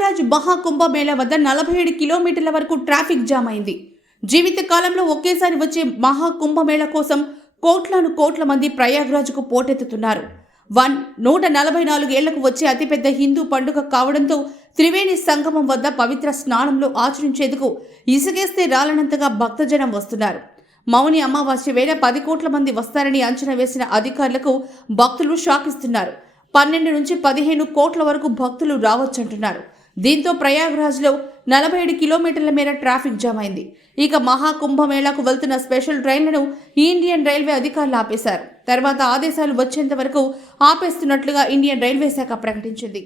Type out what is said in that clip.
ప్రయాగరాజ్ మహాకుంభమేళా వద్ద 47 కిలోమీటర్ల వరకు ట్రాఫిక్ జామ్ అయింది. జీవితకాలంలో ఒకేసారి వచ్చే మహాకుంభమేళా కోసం కోట్ల మంది ప్రయాగరాజ్కు పోటెత్తుతున్నారు. 144 ఏళ్లకు వచ్చే అతిపెద్ద హిందూ పండుగ కావడంతో త్రివేణి సంగమం వద్ద పవిత్ర స్నానంలో ఆచరించేందుకు ఇసుకేస్తే రాలనంతగా భక్తజనం వస్తున్నారు. మౌని అమావాస్య వేళ 10 కోట్ల మంది వస్తారని అంచనా వేసిన అధికారులకు భక్తులు షాక్ ఇస్తున్నారు. 12 నుంచి 15 కోట్ల వరకు భక్తులు రావచ్చంటున్నారు. దీంతో ప్రయాగ్రాజ్లో 47 కిలోమీటర్ల మేర ట్రాఫిక్ జామ్ అయింది. ఇక మహాకుంభమేళాకు వెళ్తున్న స్పెషల్ ట్రైన్లను ఇండియన్ రైల్వే అధికారులు ఆపేశారు. తర్వాత ఆదేశాలు వచ్చేంత వరకు ఆపేస్తున్నట్లుగా ఇండియన్ రైల్వే శాఖ ప్రకటించింది.